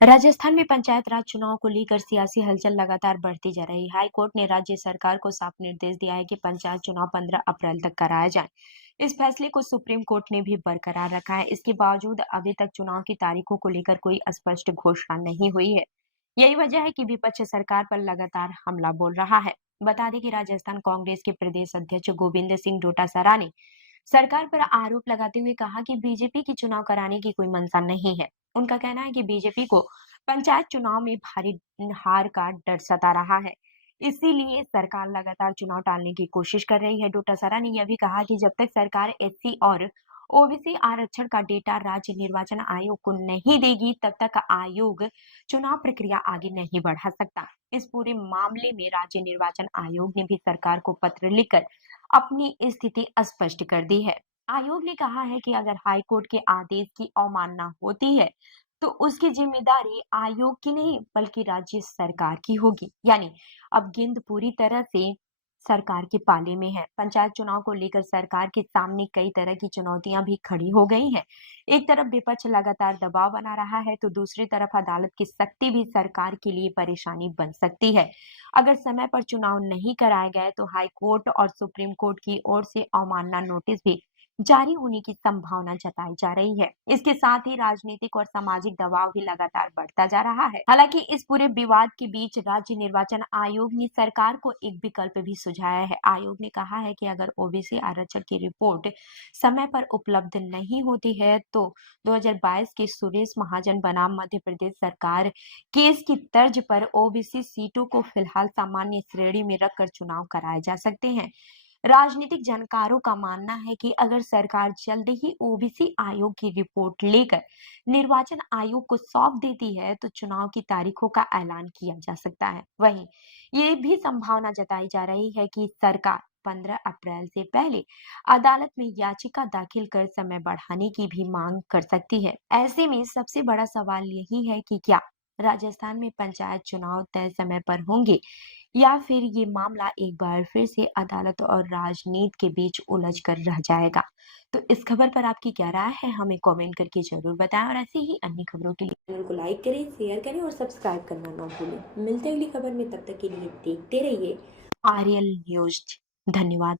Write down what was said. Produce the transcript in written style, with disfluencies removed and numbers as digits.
राजस्थान में पंचायत राज चुनाव को लेकर सियासी हलचल लगातार बढ़ती जा रही है। हाई कोर्ट ने राज्य सरकार को साफ निर्देश दिया है कि पंचायत चुनाव 15 अप्रैल तक कराया जाए। इस फैसले को सुप्रीम कोर्ट ने भी बरकरार रखा है। इसके बावजूद अभी तक चुनाव की तारीखों को लेकर कोई स्पष्ट घोषणा नहीं हुई है। यही वजह है कि विपक्ष सरकार पर लगातार हमला बोल रहा है। बता दें कि राजस्थान कांग्रेस के प्रदेश अध्यक्ष गोविंद सिंह डोटासरा ने सरकार पर आरोप लगाते हुए कहा कि बीजेपी की चुनाव कराने की कोई मंशा नहीं है। उनका कहना है कि बीजेपी को पंचायत चुनाव में भारी हार का डर सता रहा है, इसीलिए सरकार लगातार चुनाव टालने की कोशिश कर रही है। डोटासरा ने यह भी कहा कि जब तक सरकार एससी और ओबीसी आरक्षण का डेटा राज्य निर्वाचन आयोग को नहीं देगी, तब तक आयोग चुनाव प्रक्रिया आगे नहीं बढ़ा सकता। इस पूरे मामले में राज्य निर्वाचन आयोग ने भी सरकार को पत्र लिखकर अपनी स्थिति स्पष्ट कर दी है। आयोग ने कहा है कि अगर हाईकोर्ट के आदेश की अवमानना होती है, तो उसकी जिम्मेदारी आयोग की नहीं बल्कि राज्य सरकार की होगी। यानी अब गेंद पूरी तरह से सरकार के पाले में है। पंचायत चुनाव को लेकर सरकार के सामने कई तरह की चुनौतियां भी खड़ी हो गई हैं। एक तरफ विपक्ष लगातार दबाव बना रहा है, तो दूसरी तरफ अदालत की सख्ती भी सरकार के लिए परेशानी बन सकती है। अगर समय पर चुनाव नहीं कराए गए, तो हाई कोर्ट और सुप्रीम कोर्ट की ओर से अवमानना नोटिस भी जारी होने की संभावना जताई जा रही है। इसके साथ ही राजनीतिक और सामाजिक दबाव भी लगातार बढ़ता जा रहा है। हालांकि इस पूरे विवाद के बीच राज्य निर्वाचन आयोग ने सरकार को एक विकल्प भी सुझाया है। आयोग ने कहा है कि अगर ओबीसी आरक्षण की रिपोर्ट समय पर उपलब्ध नहीं होती है, तो 2022 के सुरेश महाजन बनाम मध्य प्रदेश सरकार केस की तर्ज पर ओबीसी सीटों को फिलहाल सामान्य श्रेणी में रखकर चुनाव कराए जा सकते हैं। राजनीतिक जानकारों का मानना है कि अगर सरकार जल्द ही ओबीसी आयोग की रिपोर्ट लेकर निर्वाचन आयोग को सौंप देती है, तो चुनाव की तारीखों का ऐलान किया जा सकता है। वहीं ये भी संभावना जताई जा रही है कि सरकार 15 अप्रैल से पहले अदालत में याचिका दाखिल कर समय बढ़ाने की भी मांग कर सकती है। ऐसे में सबसे बड़ा सवाल यही है कि क्या राजस्थान में पंचायत चुनाव तय समय पर होंगे, या फिर ये मामला एक बार फिर से अदालत और राजनीति के बीच उलझ कर रह जाएगा। तो इस खबर पर आपकी क्या राय है, हमें कमेंट करके जरूर बताएं और ऐसे ही अन्य खबरों के लिए चैनल को लाइक करें, शेयर करें और सब्सक्राइब करना ना भूलें। मिलते हैं अगली खबर में, तब तक के लिए देखते रहिए आर्यल न्यूज। धन्यवाद।